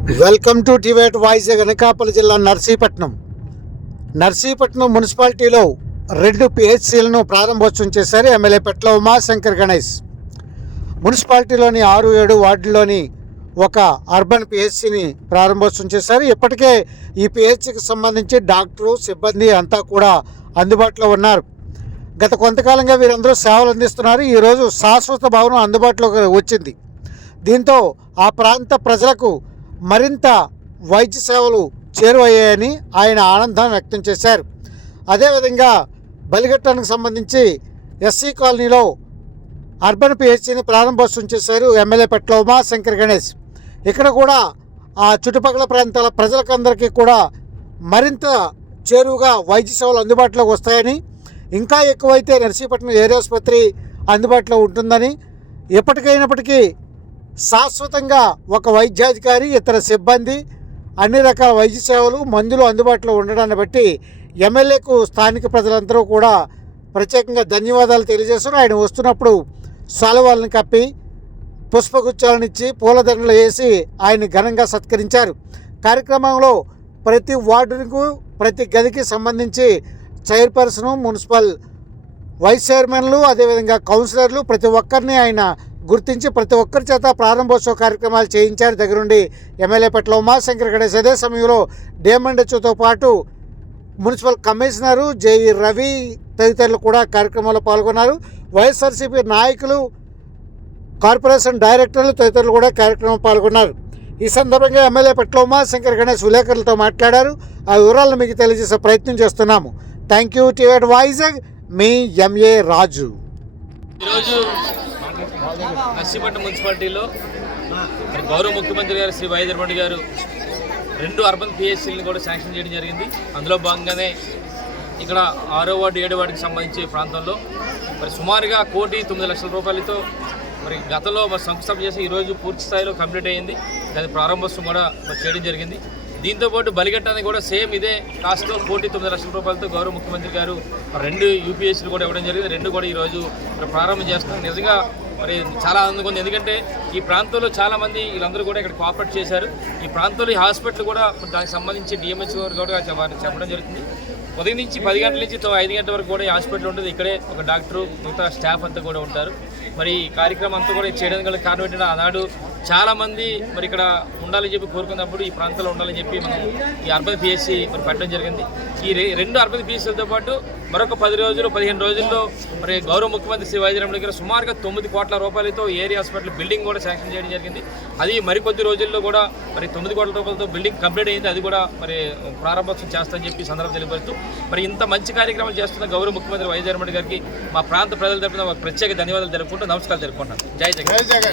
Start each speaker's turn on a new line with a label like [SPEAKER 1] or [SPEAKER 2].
[SPEAKER 1] Welcome to టివేట్ voice Anakapalli జిల్లా నర్సీపట్నం. నర్సీపట్నం మున్సిపాలిటీలో రెండు పిహెచ్సిలను ప్రారంభోత్సవం చేశారు ఎమ్మెల్యే పెట్ల ఉమాశంకర్ గణేష్. మున్సిపాలిటీలోని ఆరు ఏడు వార్డుల్లోని ఒక అర్బన్ పిహెచ్సిని ప్రారంభోత్సవం చేశారు. ఇప్పటికే ఈ పిహెచ్సికి సంబంధించి డాక్టరు సిబ్బంది అంతా కూడా అందుబాటులో ఉన్నారు. గత కొంతకాలంగా వీరందరూ సేవలు అందిస్తున్నారు. ఈరోజు శాశ్వత భవనం అందుబాటులోకి వచ్చింది. దీంతో ఆ ప్రాంత ప్రజలకు మరింత వైద్య సేవలు చేరువయ్యాయని ఆయన ఆనందం వ్యక్తం చేశారు. అదేవిధంగా బలిగట్టానికి సంబంధించి ఎస్సీ కాలనీలో అర్బన్ పిహెచ్సిని ప్రారంభోత్సవం చేశారు ఎమ్మెల్యే పెట్ల శంకర్ గణేష్. ఇక్కడ కూడా ఆ చుట్టుపక్కల ప్రాంతాల ప్రజలకందరికీ కూడా మరింత చేరువుగా వైద్య సేవలు అందుబాటులోకి వస్తాయని ఇంకా ఎక్కువైతే నర్సీపట్నం ఏరియాసుపత్రి అందుబాటులో ఉంటుందని ఎప్పటికైనప్పటికీ శాశ్వతంగా ఒక వైద్యాధికారి ఇతర సిబ్బంది అన్ని రకాల వైద్య సేవలు మందులు అందుబాటులో ఉండడాన్ని బట్టి ఎమ్మెల్యేకు స్థానిక ప్రజలందరూ కూడా ప్రత్యేకంగా ధన్యవాదాలు తెలియజేస్తున్నారు. ఆయన వస్తున్నప్పుడు సాలవాళ్ళని కప్పి పుష్పగుచ్చాలను ఇచ్చి పూలదండలు వేసి ఆయన ఘనంగా సత్కరించారు. కార్యక్రమంలో ప్రతి వార్డుకు ప్రతి గదికి సంబంధించి చైర్పర్సన్ మున్సిపల్ వైస్ చైర్మన్లు అదేవిధంగా కౌన్సిలర్లు ప్రతి ఒక్కరిని ఆయన గుర్తించి ప్రతి ఒక్కరి చేత ప్రారంభోత్సవ కార్యక్రమాలు చేయించారు. దగ్గరుండి ఎమ్మెల్యే పట్ల ఉమాశంకర్ గణేష్ అదే సమయంలో డేమండచ్తో పాటు మున్సిపల్ కమిషనరు జై రవి తదితరులు కూడా కార్యక్రమంలో పాల్గొన్నారు. వైఎస్ఆర్సీపీ నాయకులు కార్పొరేషన్ డైరెక్టర్లు తదితరులు కూడా కార్యక్రమం పాల్గొన్నారు. ఈ సందర్భంగా ఎమ్మెల్యే పట్ల ఉమాశంకర్ గణేష్ విలేకరులతో మాట్లాడారు. ఆ వివరాలను మీకు తెలియజేసే ప్రయత్నం చేస్తున్నాము. థ్యాంక్ యూ టీవేట్ వాయిజాగ్ మీ ఎంఏ రాజు.
[SPEAKER 2] ఈరోజు నర్సీపట్నం మున్సిపాలిటీలో మరి గౌరవ ముఖ్యమంత్రి గారు శ్రీ వైఎస్ రెడ్డి గారు రెండు అర్బన్ పిఎస్సీలను కూడా శాంక్షన్ చేయడం జరిగింది. అందులో భాగంగానే ఇక్కడ ఆరో వార్డు ఏడో వార్డుకి సంబంధించి ప్రాంతంలో మరి సుమారుగా కోటి తొమ్మిది లక్షల రూపాయలతో మరి గతంలో మరి శంకుస్థాపన చేసి ఈరోజు పూర్తి స్థాయిలో కంప్లీట్ అయ్యింది. దాని ప్రారంభోత్సవం కూడా మరి చేయడం జరిగింది. దీంతో పాటు బలిగట్టానికి కూడా సేమ్ ఇదే కాస్ట్తో కోటి తొమ్మిది లక్షల రూపాయలతో గౌరవ ముఖ్యమంత్రి గారు రెండు యూపీఎస్సీలు కూడా ఇవ్వడం జరిగింది. రెండు కూడా ఈరోజు ప్రారంభం చేస్తున్నాం నిజంగా మరి చాలా ఆనందంగా ఉంది. ఎందుకంటే ఈ ప్రాంతంలో చాలా మంది వీళ్ళందరూ కూడా ఇక్కడ కోఆపరేట్ చేశారు. ఈ ప్రాంతంలో ఈ హాస్పిటల్ కూడా దానికి సంబంధించి డిఎంహెచ్ గారు కూడా వారిని చెప్పడం జరుగుతుంది. ఉదయం నుంచి పది గంటల నుంచి ఐదు గంటల వరకు కూడా ఈ హాస్పిటల్ ఉంటుంది. ఇక్కడే ఒక డాక్టరు మిగతా స్టాఫ్ అంతా కూడా ఉంటారు. మరి ఈ కార్యక్రమం అంతా కూడా చేయడానికి గల కారణం ఏంటంటే ఆనాడు చాలా మంది మరి ఇక్కడ ఉండాలని చెప్పి కోరుకున్నప్పుడు ఈ ప్రాంతంలో ఉండాలని చెప్పి మనం ఈ అర్బన్ పిఎస్సి మరి పెట్టడం జరిగింది. ఈ రెండు అర్బన్ పిఎస్సీలతో పాటు మరొక పది రోజులు పదిహేను రోజుల్లో మరి గౌరవ ముఖ్యమంత్రి శ్రీ వైద్యరామ్ దగ్గర సుమారుగా తొమ్మిది కోట్ల రూపాయలతో ఏరియా హాస్పిటల్ బిల్డింగ్ కూడా శాంక్షన్ చేయడం జరిగింది. అది మరికొద్ది రోజుల్లో కూడా మరి తొమ్మిది కోట్ల రూపాయలతో బిల్డింగ్ కంప్లీట్ అయింది. అది కూడా మరి ప్రారంభోత్సవం చేస్తామని చెప్పి సందర్భం తెలియపరుస్తూ మరి ఇంత మంచి కార్యక్రమాలు చేస్తున్న గౌరవ ముఖ్యమంత్రి వైద్యరామ్ గారికి మా ప్రాంత ప్రజల తరపున ఒక ప్రత్యేక ధన్యవాదాలు తెలుపుకుంటూ నమస్కారాలు తెలుపుకుంటాను జై జగన్.